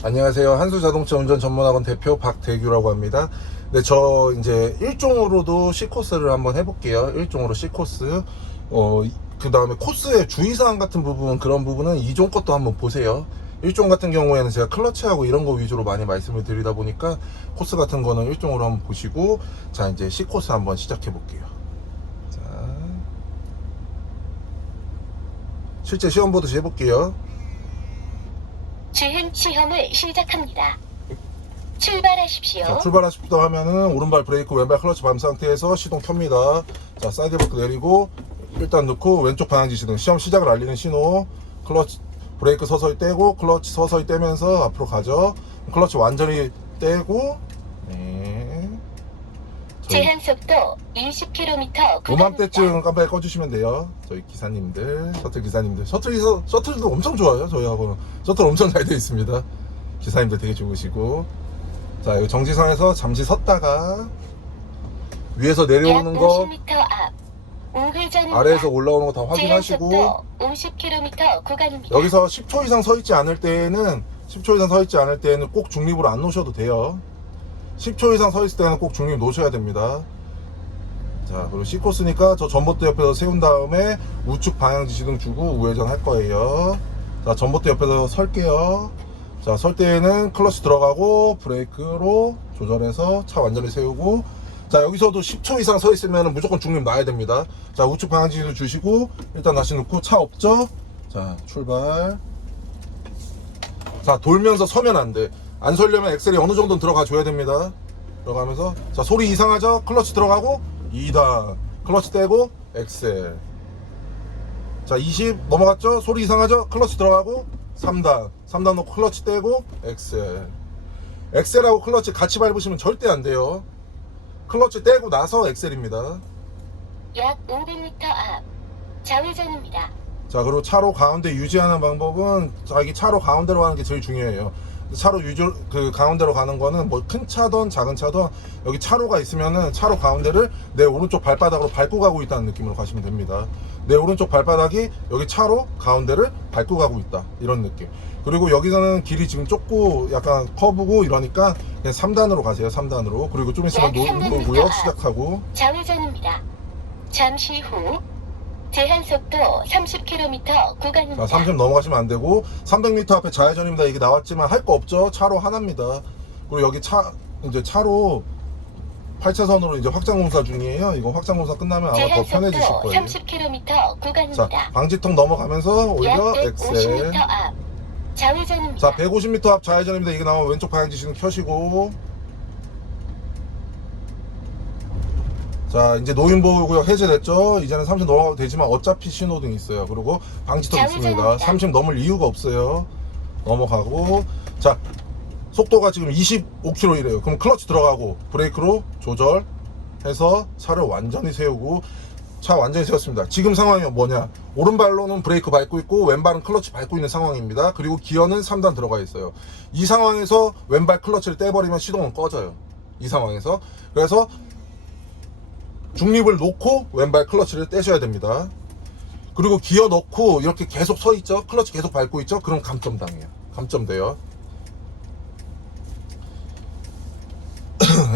안녕하세요. 한수자동차 운전 전문학원 대표 박대규라고 합니다. 네, 저 이제 일종으로도 C코스를 한번 해볼게요. 일종으로 C코스. 그 다음에 코스의 주의사항 같은 부분, 그런 부분은 2종 것도 한번 보세요. 1종 같은 경우에는 제가 클러치하고 이런 거 위주로 많이 말씀을 드리다 보니까 코스 같은 거는 1종으로 한번 보시고, 자, 이제 C코스 한번 시작해 볼게요. 자, 실제 시험 보듯이 해볼게요. 주행 시험을 시작합니다. 출발하십시오. 자, 출발하십시오 하면은 오른발 브레이크, 왼발 클러치 밟은 상태에서 시동 켭니다. 자, 사이드 브레이크 내리고 일단 넣고 왼쪽 방향지 시동, 시험 시작을 알리는 신호. 클러치 브레이크 서서히 떼고 클러치 서서히 떼면서 앞으로 가죠. 클러치 완전히 떼고, 네. 제한 속도 20km. 요맘때쯤 깜빡이 꺼주시면 돼요. 저희 기사님들, 셔틀 기사님들. 셔틀도 엄청 좋아요. 저희하고는 셔틀 엄청 잘 되어 있습니다. 기사님들 되게 좋으시고. 자, 여기 정지선에서 잠시 섰다가 위에서 내려오는 거, 50m 앞. 우회전입니다. 아래에서 올라오는 거 다 확인하시고, 제한 속도 50km 구간입니다. 여기서 10초 이상 서 있지 않을 때에는 꼭 중립으로 안 놓으셔도 돼요. 10초 이상 서 있을 때는 꼭 중립 놓으셔야 됩니다. 자, 그리고 C코스니까 저 전봇대 옆에서 세운 다음에 우측 방향지 시동 주고 우회전 할 거예요. 자, 전봇대 옆에서 설게요. 자, 설 때에는 클러치 들어가고 브레이크로 조절해서 차 완전히 세우고, 자, 여기서도 10초 이상 서 있으면 무조건 중립 놔야 됩니다. 자, 우측 방향지 시동 주시고 일단 다시 놓고, 차 없죠? 자, 출발. 자, 돌면서 서면 안 돼. 안 설려면 엑셀이 어느 정도는 들어가 줘야 됩니다. 들어가면서, 자, 소리 이상하죠? 클러치 들어가고 2단, 클러치 떼고 엑셀. 자, 20 넘어갔죠? 소리 이상하죠? 클러치 들어가고 3단 놓고 클러치 떼고 엑셀. 엑셀하고 클러치 같이 밟으시면 절대 안 돼요. 클러치 떼고 나서 엑셀입니다. 약 500m 앞. 좌회전입니다. 자, 그리고 차로 가운데 유지하는 방법은 자기 차로 가운데로 가는 게 제일 중요해요. 차로 가운데로 가는 거는 뭐 큰 차든 작은 차든 여기 차로가 있으면은 차로 가운데를 내 오른쪽 발바닥으로 밟고 가고 있다는 느낌으로 가시면 됩니다. 내 오른쪽 발바닥이 여기 차로 가운데를 밟고 가고 있다, 이런 느낌. 그리고 여기서는 길이 지금 좁고 약간 커브고 이러니까 그냥 3단으로 가세요. 3단으로. 그리고 좀 있으면 노구역 시작하고. 좌회전입니다. 잠시 후 제한 속도 30km 구간입니다. 자, 30 넘어가시면 안 되고, 300m 앞에 좌회전입니다. 이게 나왔지만 할 거 없죠. 차로 하나입니다. 그리고 여기 이제 차로 8차선으로 이제 확장공사 중이에요. 이거 확장공사 끝나면 아마 더 편해지실 거예요. 30km 구간입니다. 자, 방지턱 넘어가면서 오히려 약 엑셀. 150m 앞. 좌회전입니다. 자, 150m 앞 좌회전입니다. 이게 나오면 왼쪽 방향지시는 켜시고. 자, 이제 노인보호구역 해제됐죠? 이제는 30 넘어가도 되지만 어차피 신호등이 있어요. 그리고 방지턱 있습니다. 30 넘을 이유가 없어요. 넘어가고. 자, 속도가 지금 25km이래요. 그럼 클러치 들어가고 브레이크로 조절해서 차를 완전히 세우고. 차 완전히 세웠습니다. 지금 상황이 뭐냐? 오른발로는 브레이크 밟고 있고 왼발은 클러치 밟고 있는 상황입니다. 그리고 기어는 3단 들어가 있어요. 이 상황에서 왼발 클러치를 떼버리면 시동은 꺼져요. 이 상황에서. 그래서 중립을 놓고 왼발 클러치를 떼셔야 됩니다. 그리고 기어 넣고 이렇게 계속 서 있죠? 클러치 계속 밟고 있죠? 그럼 감점당해요. 감점돼요.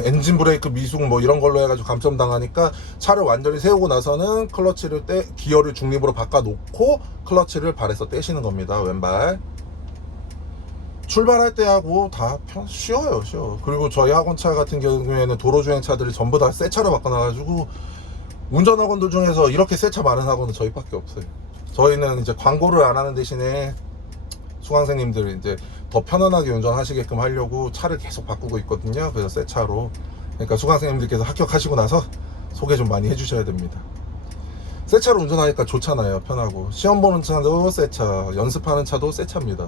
엔진 브레이크 미숙 뭐 이런 걸로 해가지고 감점당하니까 차를 완전히 세우고 나서는 기어를 중립으로 바꿔놓고 클러치를 발에서 떼시는 겁니다. 왼발. 출발할 때 하고 다 쉬워요. 그리고 저희 학원차 같은 경우에는 도로주행차들이 전부 다 새 차로 바꿔놔가지고 운전학원들 중에서 이렇게 새 차 많은 학원은 저희밖에 없어요. 저희는 이제 광고를 안 하는 대신에 수강생님들 이제 더 편안하게 운전하시게끔 하려고 차를 계속 바꾸고 있거든요. 그래서 새 차로. 그러니까 수강생님들께서 합격하시고 나서 소개 좀 많이 해주셔야 됩니다. 새 차로 운전하니까 좋잖아요. 편하고. 시험 보는 차도 새 차, 연습하는 차도 새 차입니다.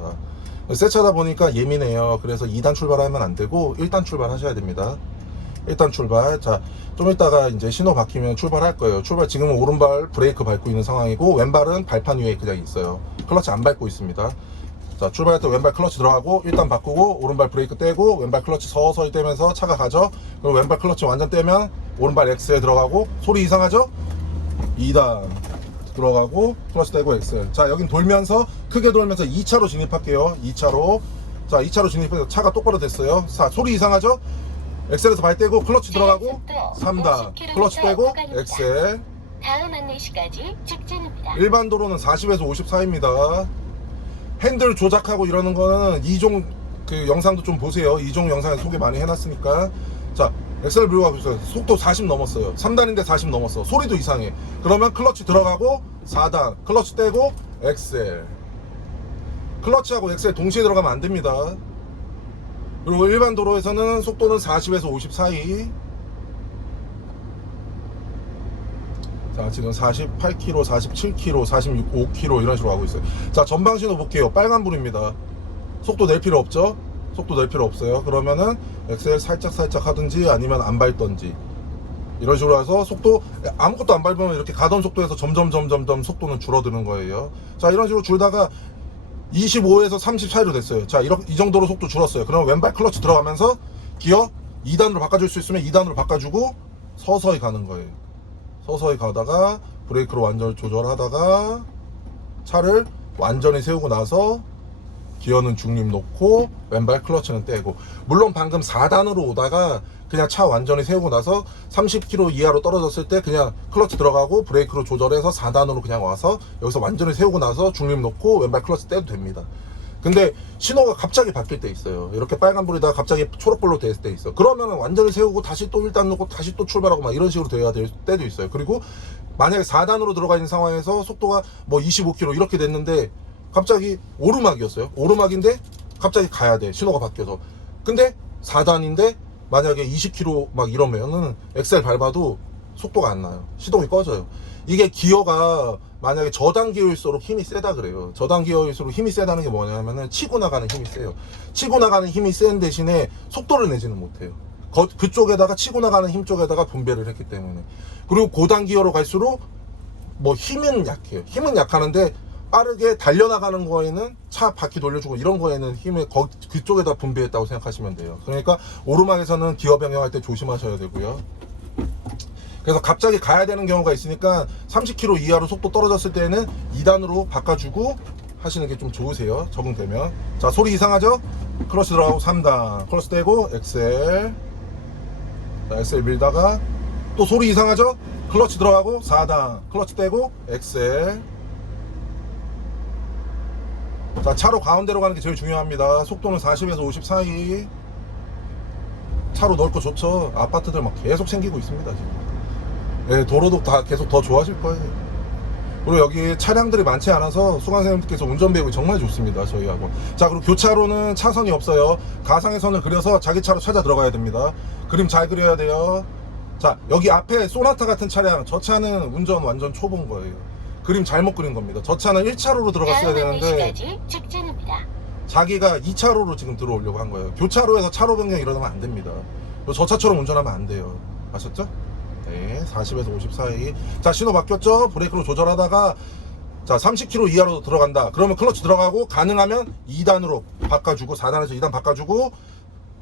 새 차다 보니까 예민해요. 그래서 2단 출발하면 안 되고 1단 출발하셔야 됩니다. 1단 출발. 자, 좀 이따가 이제 신호 바뀌면 출발할 거예요. 지금은 오른발 브레이크 밟고 있는 상황이고 왼발은 발판 위에 그냥 있어요. 클러치 안 밟고 있습니다. 자, 출발할 때 왼발 클러치 들어가고 1단 바꾸고 오른발 브레이크 떼고 왼발 클러치 서서히 떼면서 차가 가죠. 그리고 왼발 클러치 완전 떼면 오른발 엑셀 들어가고, 소리 이상하죠? 2단 들어가고 클러치 떼고 엑셀. 자, 여긴 돌면서 크게 돌면서 2차로 진입할게요. 2차로. 자, 자 2차로 진입해서 차가 똑바로 됐어요. 자 소리 이상하죠? 엑셀에서 발 떼고 클러치 들어가고 3단 클러치 떼고 엑셀. 다음 안내시까지 직진입니다. 일반 도로는 40에서 54입니다. 핸들 조작하고 이러는 거는 2종 그 영상도 좀 보세요. 2종 영상에 소개 많이 해놨으니까. 자 엑셀을 밀고 가고 있어요. 속도 40 넘었어요. 3단인데 40 넘었어. 소리도 이상해. 그러면 클러치 들어가고 4단 클러치 떼고 엑셀. 클러치하고 엑셀 동시에 들어가면 안 됩니다. 그리고 일반 도로에서는 속도는 40에서 50 사이. 자 지금 48km, 47km, 45km 이런 식으로 가고 있어요. 자 전방 신호 볼게요. 빨간불입니다. 속도 낼 필요 없죠? 속도 낼 필요 없어요. 그러면은 엑셀 살짝 하든지 아니면 안 밟던지 이런 식으로 해서 속도 아무것도 안 밟으면 이렇게 가던 속도에서 점점 속도는 줄어드는 거예요. 자 이런 식으로 줄다가 25에서 30 사이로 됐어요. 자 이 정도로 속도 줄었어요. 그럼 왼발 클러치 들어가면서 기어 2단으로 바꿔줄 수 있으면 2단으로 바꿔주고 서서히 가는 거예요. 서서히 가다가 브레이크로 완전히 조절하다가 차를 완전히 세우고 나서 기어는 중립 놓고 왼발 클러치는 떼고. 물론 방금 4단으로 오다가 그냥 차 완전히 세우고 나서 30km 이하로 떨어졌을 때 그냥 클러치 들어가고 브레이크로 조절해서 4단으로 그냥 와서 여기서 완전히 세우고 나서 중립 놓고 왼발 클러치 떼도 됩니다. 근데 신호가 갑자기 바뀔 때 있어요. 이렇게 빨간불이다가 갑자기 초록불로 될 때 있어. 그러면 완전히 세우고 다시 또 1단 놓고 다시 또 출발하고 막 이런 식으로 돼야 될 때도 있어요. 그리고 만약에 4단으로 들어가 있는 상황에서 속도가 뭐 25km 이렇게 됐는데 갑자기 오르막이었어요. 오르막인데 갑자기 가야 돼. 신호가 바뀌어서. 근데 4단인데 만약에 20km 막 이러면은 엑셀 밟아도 속도가 안 나요. 시동이 꺼져요. 이게 기어가 만약에 저단 기어일수록 힘이 세다 그래요. 저단 기어일수록 힘이 세다는 게 뭐냐면은 치고 나가는 힘이 세요. 치고 나가는 힘이 센 대신에 속도를 내지는 못해요. 그쪽에다가 치고 나가는 힘 쪽에다가 분배를 했기 때문에. 그리고 고단 기어로 갈수록 뭐 힘은 약해요. 힘은 약하는데 빠르게 달려나가는 거에는 차 바퀴 돌려주고 이런 거에는 힘을 그쪽에다 분배했다고 생각하시면 돼요. 그러니까 오르막에서는 기어 변경할 때 조심하셔야 되고요. 그래서 갑자기 가야 되는 경우가 있으니까 30km 이하로 속도 떨어졌을 때는 2단으로 바꿔주고 하시는 게 좀 좋으세요. 적응되면. 자 소리 이상하죠? 클러치 들어가고 3단 클러치 떼고 엑셀. 자 엑셀 밀다가 또 소리 이상하죠? 클러치 들어가고 4단 클러치 떼고 엑셀. 자 차로 가운데로 가는 게 제일 중요합니다. 속도는 40에서 50 사이. 차로 넓고 좋죠. 아파트들 막 계속 생기고 있습니다 지금. 네, 도로도 다 계속 더 좋아질 거예요. 그리고 여기 차량들이 많지 않아서 수강생님들께서 운전 배우기 정말 좋습니다 저희하고. 자 그리고 교차로는 차선이 없어요. 가상의 선을 그려서 자기 차로 찾아 들어가야 됩니다. 그림 잘 그려야 돼요. 자 여기 앞에 소나타 같은 차량, 저 차는 운전 완전 초보인 거예요. 그림 잘못 그린 겁니다. 저 차는 1차로로 들어갔어야 되는데 자기가 2차로로 지금 들어오려고 한 거예요. 교차로에서 차로 변경 이러면 안 됩니다. 저 차처럼 운전하면 안 돼요. 아셨죠? 네, 40에서 50 사이. 자 신호 바뀌었죠? 브레이크로 조절하다가 자 30km 이하로 들어간다. 그러면 클러치 들어가고 가능하면 2단으로 바꿔주고 4단에서 2단 바꿔주고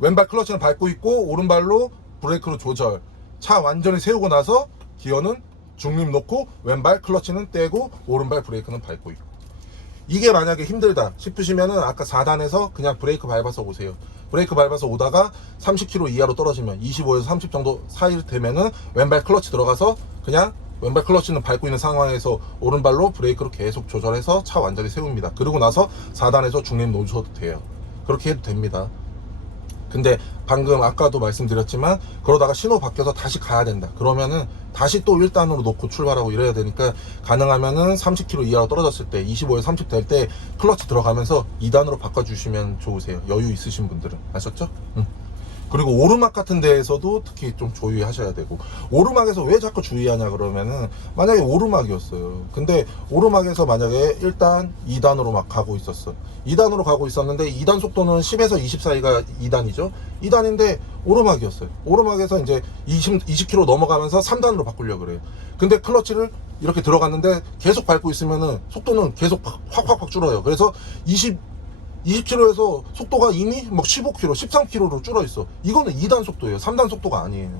왼발 클러치는 밟고 있고 오른발로 브레이크로 조절. 차 완전히 세우고 나서 기어는 중립 놓고 왼발 클러치는 떼고 오른발 브레이크는 밟고 있고. 이게 만약에 힘들다 싶으시면은 아까 4단에서 그냥 브레이크 밟아서 오세요. 브레이크 밟아서 오다가 30km 이하로 떨어지면 25에서 30 정도 사이 되면은 왼발 클러치 들어가서 그냥 왼발 클러치는 밟고 있는 상황에서 오른발로 브레이크로 계속 조절해서 차 완전히 세웁니다. 그러고 나서 4단에서 중립 놓으셔도 돼요. 그렇게 해도 됩니다. 근데 방금 아까도 말씀드렸지만 그러다가 신호 바뀌어서 다시 가야 된다. 그러면은 다시 또 1단으로 놓고 출발하고 이래야 되니까 가능하면은 30km 이하로 떨어졌을 때 25에서 30 될 때 클러치 들어가면서 2단으로 바꿔주시면 좋으세요. 여유 있으신 분들은. 아셨죠? 그리고 오르막 같은 데에서도 특히 좀 주의하셔야 되고. 오르막에서 왜 자꾸 주의하냐 그러면은 만약에 오르막이었어요. 근데 오르막에서 만약에 1단, 2단으로 막 가고 있었어. 2단으로 가고 있었는데 2단 속도는 10에서 20 사이가 2단이죠. 2단인데 오르막이었어요. 오르막에서 이제 20km 넘어가면서 3단으로 바꾸려고 그래요. 근데 클러치를 이렇게 들어갔는데 계속 밟고 있으면은 속도는 계속 확 줄어요. 그래서 20km에서 속도가 이미 막 15km, 13km로 줄어 있어. 이거는 2단 속도예요. 3단 속도가 아니에요.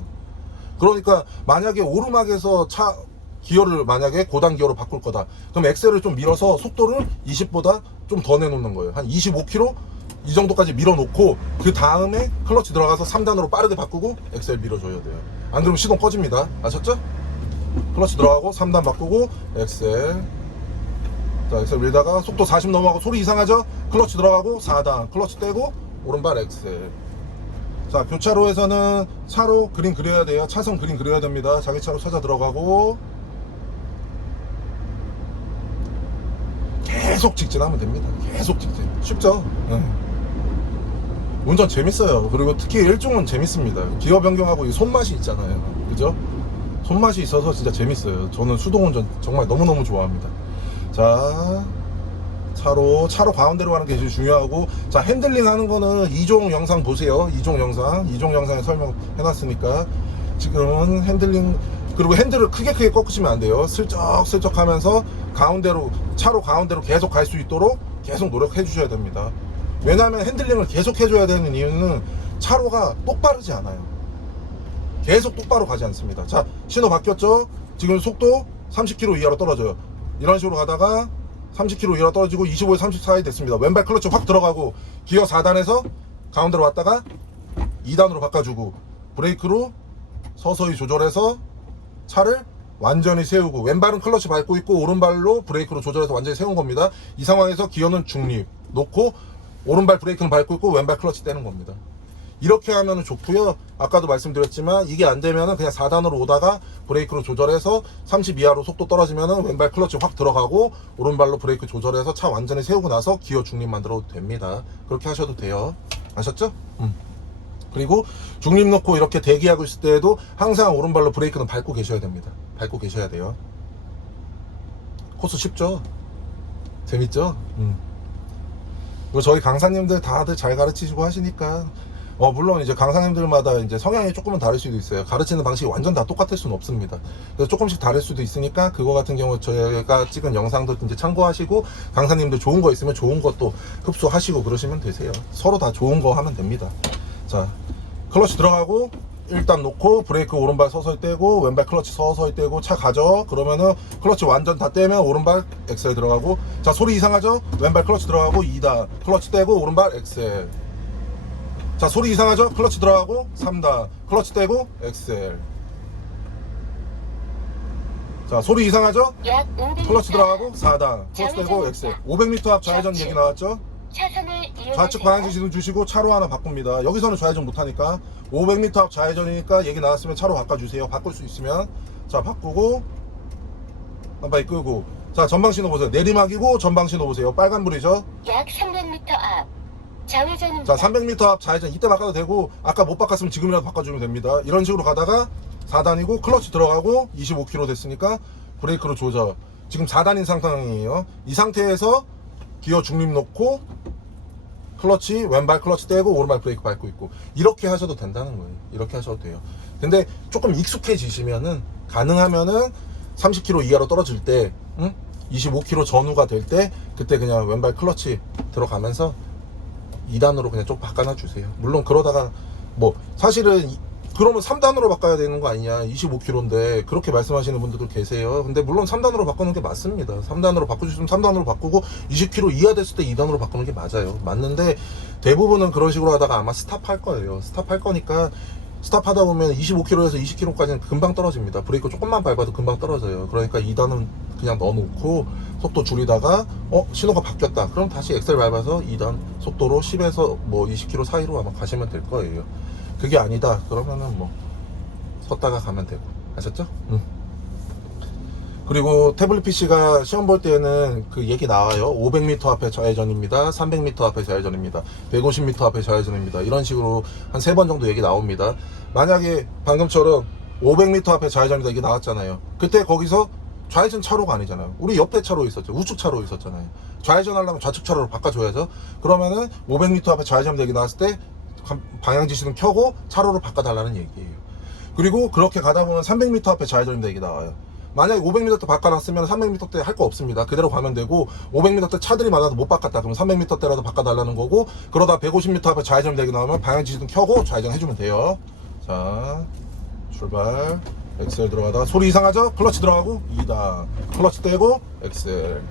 그러니까 만약에 오르막에서 차 기어를 만약에 고단 기어로 바꿀 거다. 그럼 엑셀을 좀 밀어서 속도를 20보다 좀 더 내놓는 거예요. 한 25km 이 정도까지 밀어놓고 그 다음에 클러치 들어가서 3단으로 빠르게 바꾸고 엑셀 밀어줘야 돼요. 안 그러면 시동 꺼집니다. 아셨죠? 클러치 들어가고 3단 바꾸고 엑셀. 자, 엑셀 밀다가 속도 40 넘어가고 소리 이상하죠? 클러치 들어가고 4단 클러치 떼고 오른발 엑셀. 자, 교차로에서는 차로 그림 그려야 돼요. 차선 그림 그려야 됩니다. 자기 차로 찾아 들어가고 계속 직진하면 됩니다. 계속 직진. 쉽죠? 운전 재밌어요. 그리고 특히 일종은 재밌습니다. 기어 변경하고 이 손맛이 있잖아요. 그죠? 손맛이 있어서 진짜 재밌어요. 저는 수동 운전 정말 너무너무 좋아합니다. 자, 차로 가운데로 가는 게 제일 중요하고, 자, 핸들링 하는 거는 2종 영상 보세요. 2종 영상에 설명해놨으니까. 지금은 핸들링, 그리고 핸들을 크게 꺾으시면 안 돼요. 슬쩍 하면서 차로 가운데로 계속 갈 수 있도록 계속 노력해 주셔야 됩니다. 왜냐하면 핸들링을 계속 해줘야 되는 이유는 차로가 똑바르지 않아요. 계속 똑바로 가지 않습니다. 자, 신호 바뀌었죠? 지금 속도 30km 이하로 떨어져요. 이런 식으로 가다가 30km 이하로 떨어지고 25에서 30 사이 됐습니다. 왼발 클러치 확 들어가고 기어 4단에서 가운데로 왔다가 2단으로 바꿔주고 브레이크로 서서히 조절해서 차를 완전히 세우고, 왼발은 클러치 밟고 있고 오른발로 브레이크로 조절해서 완전히 세운 겁니다. 이 상황에서 기어는 중립 놓고 오른발 브레이크는 밟고 있고 왼발 클러치 떼는 겁니다. 이렇게 하면 좋고요. 아까도 말씀드렸지만 이게 안 되면은 그냥 4단으로 오다가 브레이크로 조절해서 30 이하로 속도 떨어지면은 왼발 클러치 확 들어가고 오른발로 브레이크 조절해서 차 완전히 세우고 나서 기어 중립 만들어도 됩니다. 그렇게 하셔도 돼요. 아셨죠? 그리고 중립 놓고 이렇게 대기하고 있을 때에도 항상 오른발로 브레이크는 밟고 계셔야 됩니다. 밟고 계셔야 돼요. 코스 쉽죠? 재밌죠? 그리고 저희 강사님들 다들 잘 가르치시고 하시니까, 물론 이제 강사님들마다 이제 성향이 조금은 다를 수도 있어요. 가르치는 방식이 완전 다 똑같을 수는 없습니다. 그래서 조금씩 다를 수도 있으니까 그거 같은 경우 저희가 찍은 영상도 이제 참고하시고, 강사님들 좋은 거 있으면 좋은 것도 흡수하시고 그러시면 되세요. 서로 다 좋은 거 하면 됩니다. 자, 클러치 들어가고 일단 놓고 브레이크 오른발 서서히 떼고 왼발 클러치 서서히 떼고 차 가죠. 그러면은 클러치 완전 다 떼면 오른발 엑셀 들어가고, 자, 소리 이상하죠? 왼발 클러치 들어가고 2단 클러치 떼고 오른발 엑셀. 자, 소리 이상하죠? 클러치 들어가고 3단 클러치 떼고 엑셀. 자, 소리 이상하죠? 약 500m 클러치 들어가고 4단 클러치 떼고 엑셀. 500m 앞 좌회전 얘기 나왔죠? 차선을 이용하세요. 좌측 방향지시도 주시고 차로 하나 바꿉니다. 여기서는 좌회전 못하니까 500m 앞 좌회전이니까 얘기 나왔으면 차로 바꿔주세요. 바꿀 수 있으면. 자, 바꾸고 한바퀴 끄고, 자, 전방 신호 보세요. 내리막이고 전방 신호 보세요. 빨간불이죠? 약 300m 앞 좌회전입니다. 자, 300m 앞 좌회전 이때 바꿔도 되고, 아까 못 바꿨으면 지금이라도 바꿔주면 됩니다. 이런 식으로 가다가 4단이고 클러치 들어가고 25km 됐으니까 브레이크로 조절. 지금 4단인 상황이에요. 이 상태에서 기어 중립 놓고 클러치 왼발 클러치 떼고 오른발 브레이크 밟고 있고, 이렇게 하셔도 된다는 거예요. 이렇게 하셔도 돼요. 근데 조금 익숙해지시면은, 가능하면은 30km 이하로 떨어질 때 25km 전후가 될 때 그때 그냥 왼발 클러치 들어가면서 2단으로 그냥 좀 바꿔놔 주세요. 물론 그러다가 뭐 사실은 그러면 3단으로 바꿔야 되는 거 아니냐, 25km인데 그렇게 말씀하시는 분들도 계세요. 근데 물론 3단으로 바꾸는 게 맞습니다. 3단으로 바꾸시면 3단으로 바꾸고 20km 이하 됐을 때 2단으로 바꾸는 게 맞아요. 맞는데 대부분은 그런 식으로 하다가 아마 스탑할 거예요. 스탑할 거니까, 스탑하다 보면 25km에서 20km까지는 금방 떨어집니다. 브레이크 조금만 밟아도 금방 떨어져요. 그러니까 2단은 그냥 넣어놓고 속도 줄이다가 신호가 바뀌었다 그럼 다시 엑셀 밟아서 2단 속도로 10에서 뭐 20km 사이로 아마 가시면 될 거예요. 그게 아니다 그러면은 뭐 섰다가 가면 되고. 아셨죠? 그리고 태블릿 PC가 시험 볼 때는 그 얘기 나와요. 500m 앞에 좌회전입니다. 300m 앞에 좌회전입니다. 150m 앞에 좌회전입니다. 이런 식으로 한 3번 정도 얘기 나옵니다. 만약에 방금처럼 500m 앞에 좌회전이다 이게 나왔잖아요. 그때 거기서 좌회전 차로가 아니잖아요. 우리 옆에 차로 있었죠. 우측 차로 있었잖아요. 좌회전 하려면 좌측 차로로 바꿔줘야죠. 그러면은 500m 앞에 좌회전 얘기 나왔을 때 방향지시는 켜고 차로를 바꿔달라는 얘기예요. 그리고 그렇게 가다 보면 300m 앞에 좌회전입니다 이게 나와요. 만약에 500m 때 바꿔놨으면 300m 때 할 거 없습니다. 그대로 가면 되고, 500m 때 차들이 많아도 못 바꿨다 그럼 300m 때라도 바꿔달라는 거고, 그러다 150m 앞에 좌회전 되게 나오면 방향지시등 켜고 좌회전 해주면 돼요. 자, 출발. 엑셀 들어가다가 소리 이상하죠? 클러치 들어가고 2단 클러치 떼고 엑셀.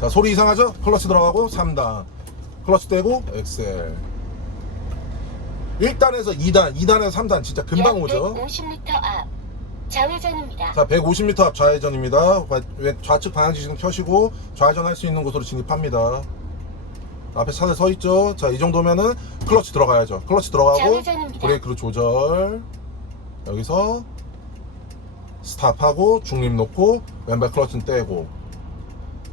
자, 소리 이상하죠? 클러치 들어가고 3단 클러치 떼고 엑셀. 1단에서 2단, 2단에서 3단 진짜 금방 오죠. 150m 앞 좌회전입니다. 자, 150m 앞 좌회전입니다. 좌측 방향 지시등 켜시고 좌회전 할 수 있는 곳으로 진입합니다. 앞에 차들 서 있죠. 자, 이 정도면은 클러치 들어가야죠. 클러치 들어가고 좌회전입니다. 브레이크로 조절. 여기서 스탑하고 중립 놓고 왼발 클러치는 떼고.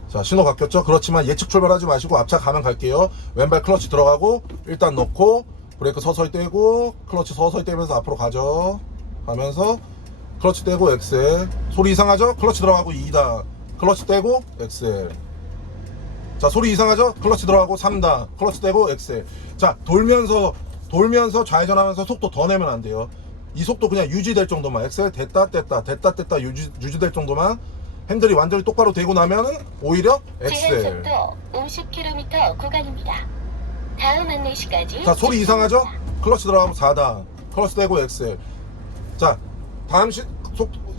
자, 신호 바뀌었죠. 그렇지만 예측 출발하지 마시고 앞차 가면 갈게요. 왼발 클러치 들어가고 일단 놓고 브레이크 서서히 떼고 클러치 서서히 떼면서 앞으로 가죠. 가면서 클러치 떼고 엑셀. 소리 이상하죠? 클러치 들어가고 2단. 클러치 떼고 엑셀. 자, 소리 이상하죠? 클러치 들어가고 3단. 클러치 떼고 엑셀. 자, 돌면서 좌회전하면서 속도 더 내면 안 돼요. 이 속도 그냥 유지될 정도만. 엑셀 됐다 뗐다 유지될 정도만. 핸들이 완전히 똑바로 되고 나면은 오히려 엑셀. 제한속도 50km 구간입니다. 다음 안내시까지. 자, 소리 이상하죠? 클러치 들어가고 4단. 클러치 떼고 엑셀. 자, 다음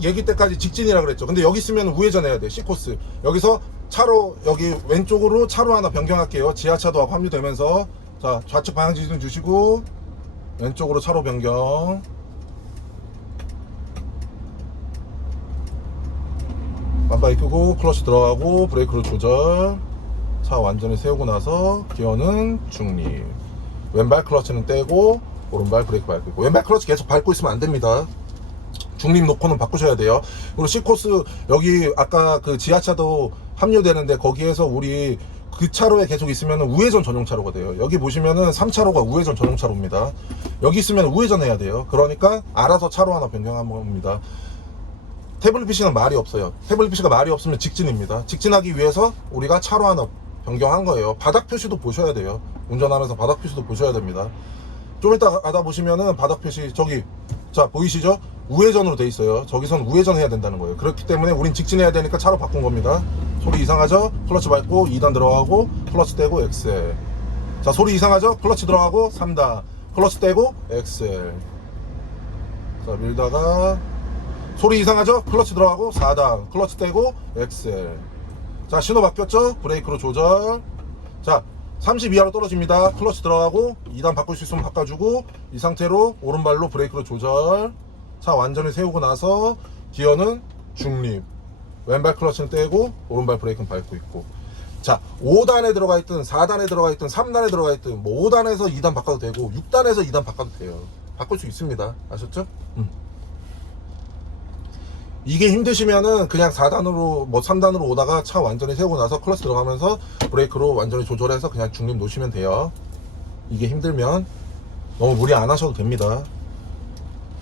얘기 때까지 직진이라 그랬죠. 근데 여기 있으면 우회전해야 돼. C코스. 여기서 차로 여기 왼쪽으로 차로 하나 변경할게요. 지하차도와 합류되면서. 자, 좌측 방향 지시 주시고 왼쪽으로 차로 변경. 깜빡이 끄고 클러치 들어가고 브레이크로 조절. 차 완전히 세우고 나서 기어는 중립. 왼발 클러치는 떼고 오른발 브레이크 밟고 있고. 왼발 클러치 계속 밟고 있으면 안 됩니다. 중립 놓고는 바꾸셔야 돼요. 그리고 C코스 여기 아까 그 지하차도 합류되는데 거기에서 우리 그 차로에 계속 있으면 우회전 전용 차로가 돼요. 여기 보시면은 3차로가 우회전 전용 차로입니다. 여기 있으면 우회전해야 돼요. 그러니까 알아서 차로 하나 변경한 겁니다. 태블릿 PC는 말이 없어요. 태블릿 PC가 말이 없으면 직진입니다. 직진하기 위해서 우리가 차로 하나 변경한 거예요. 바닥 표시도 보셔야 돼요. 운전하면서 바닥 표시도 보셔야 됩니다. 좀 이따 가다 보시면은 바닥 표시 저기 자 보이시죠? 우회전으로 돼 있어요. 저기선 우회전 해야 된다는 거예요. 그렇기 때문에 우린 직진해야 되니까 차로 바꾼 겁니다. 소리 이상하죠? 클러치 밟고 2단 들어가고 클러치 떼고 엑셀. 자, 소리 이상하죠? 클러치 들어가고 3단. 클러치 떼고 엑셀. 자, 밀다가 소리 이상하죠? 클러치 들어가고 4단. 클러치 떼고 엑셀. 자, 신호 바뀌었죠? 브레이크로 조절. 자, 30 이하로 떨어집니다. 클러치 들어가고 2단 바꿀 수 있으면 바꿔주고 이 상태로 오른발로 브레이크로 조절. 차 완전히 세우고 나서 기어는 중립. 왼발 클러치는 떼고 오른발 브레이크는 밟고 있고. 자, 5단에 들어가 있든 4단에 들어가 있든 3단에 들어가 있든 뭐 5단에서 2단 바꿔도 되고 6단에서 2단 바꿔도 돼요. 바꿀 수 있습니다. 아셨죠? 이게 힘드시면은 그냥 4단으로 뭐 3단으로 오다가 차 완전히 세우고 나서 클러치 들어가면서 브레이크로 완전히 조절해서 그냥 중립 놓으시면 돼요. 이게 힘들면 너무 무리 안 하셔도 됩니다.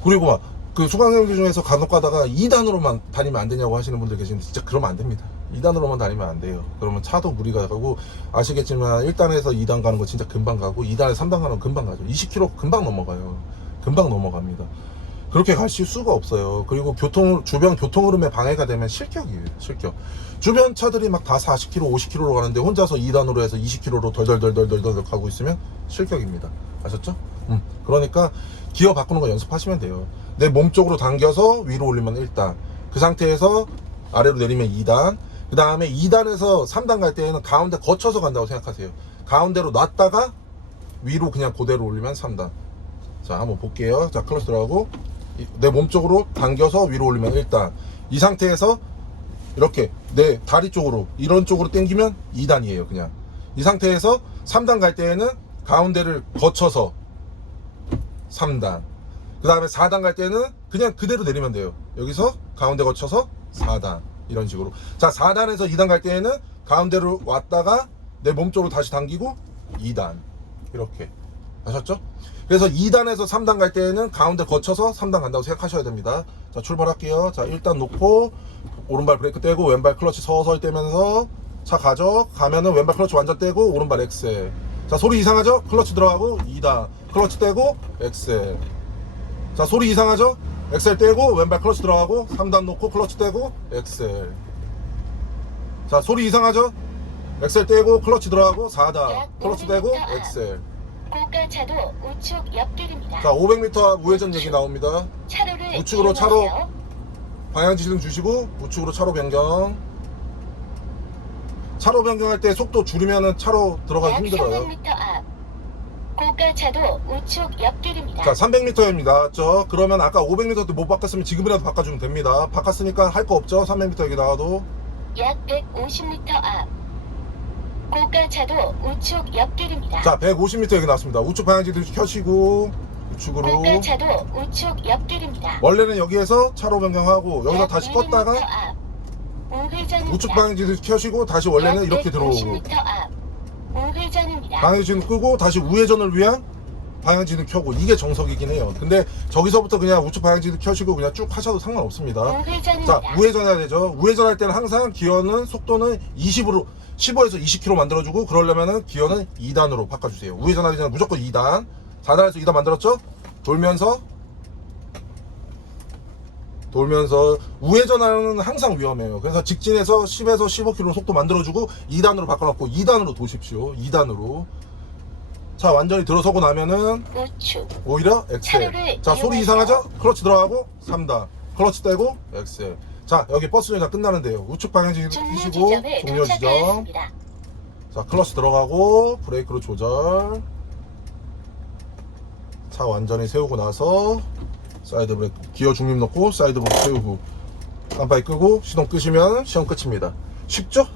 그리고 막 그 수강생들 중에서 간혹 가다가 2단으로만 다니면 안 되냐고 하시는 분들 계시는데 진짜 그러면 안 됩니다. 2단으로만 다니면 안 돼요. 그러면 차도 무리가 가고 아시겠지만 1단에서 2단 가는 거 진짜 금방 가고 2단에서 3단 가는 거 금방 가죠. 20km 금방 넘어가요. 금방 넘어갑니다. 그렇게 가실 수가 없어요. 그리고 주변 교통 흐름에 방해가 되면 실격이에요. 실격. 주변 차들이 막 다 40km, 50km로 가는데 혼자서 2단으로 해서 20km로 덜덜덜덜덜 가고 있으면 실격입니다. 아셨죠? 그러니까 기어 바꾸는 거 연습하시면 돼요. 내 몸 쪽으로 당겨서 위로 올리면 1단. 그 상태에서 아래로 내리면 2단. 그 다음에 2단에서 3단 갈 때에는 가운데 거쳐서 간다고 생각하세요. 가운데로 놨다가 위로 그냥 그대로 올리면 3단. 자, 한번 볼게요. 자, 클러치 들어가고 내 몸 쪽으로 당겨서 위로 올리면 1단. 이 상태에서 이렇게 내 다리 쪽으로 이런 쪽으로 당기면 2단이에요. 그냥 이 상태에서 3단 갈 때에는 가운데를 거쳐서 3단. 그 다음에 4단 갈 때는 그냥 그대로 내리면 돼요. 여기서 가운데 거쳐서 4단. 이런 식으로. 자, 4단에서 2단 갈 때에는 가운데로 왔다가 내 몸 쪽으로 다시 당기고 2단. 이렇게. 아셨죠? 그래서 2단에서 3단 갈 때에는 가운데 거쳐서 3단 간다고 생각하셔야 됩니다. 자, 출발할게요. 자, 일단 놓고 오른발 브레이크 떼고 왼발 클러치 서서히 떼면서 차 가죠. 가면은 왼발 클러치 완전 떼고 오른발 엑셀. 자, 소리 이상하죠? 클러치 들어가고 2단. 클러치 떼고 엑셀. 자, 소리 이상하죠? 엑셀 떼고 왼발 클러치 들어가고 3단 놓고 클러치 떼고 엑셀. 자, 소리 이상하죠? 엑셀 떼고 클러치 들어가고 4단. 클러치 떼고 엑셀. 고가차도 우측 옆길입니다. 자, 500m 앞 우회전 얘기 나옵니다. 차로를 우측으로 이용하세요. 방향 지시등 주시고 우측으로 차로 변경. 차로 변경할 때 속도 줄이면은 차로 들어가기 약 힘들어요. 300m 앞 고가차도 우측 옆길입니다. 자, 300m입니다. 나왔죠? 그러면 아까 500m 때 못 바꿨으면 지금이라도 바꿔주면 됩니다. 바꿨으니까 할 거 없죠? 300m 여기 나와도. 약 150m 앞 고가차도 우측 옆길입니다. 자, 150m 여기 나왔습니다. 우측 방향지도 켜시고 우측으로. 고가차도 우측 옆길입니다. 원래는 여기에서 차로 변경하고 여기서 약 다시 200m 껐다가 앞 우회전입니다. 우측 방향지도 켜시고 다시 원래는 이렇게 들어오고 150m 앞 우회전입니다. 방향지는 끄고 다시 우회전을 위한 방향지는 켜고 이게 정석이긴 해요. 근데 저기서부터 그냥 우측 방향지도 켜시고 그냥 쭉 하셔도 상관없습니다. 우회전입니다. 자, 우회전해야 되죠. 우회전할 때는 항상 기어는 속도는 20으로 15에서 20km 만들어주고 그러려면은 기어는 2단으로 바꿔주세요. 우회전하기 전에 무조건 2단. 4단에서 2단 만들었죠? 돌면서 우회전하는 항상 위험해요. 그래서 직진에서 10에서 15km 속도 만들어주고 2단으로 바꿔놓고 2단으로 도십시오. 2단으로. 자, 완전히 들어서고 나면은 우측 오히려 엑셀. 차로를 자, 소리 이용하세요. 이상하죠? 클러치 들어가고 3단. 클러치 떼고 엑셀. 자, 여기 버스 정류장 끝나는데요. 우측 방향지 종료 켜시고 지점에 종료 지점. 도착하였습니다. 자, 클러치 들어가고 브레이크로 조절. 차 완전히 세우고 나서 사이드 브레이크, 기어 중립 넣고 사이드 브레이크 세우고 깜빡이 끄고 시동 끄시면 시험 끝입니다. 쉽죠?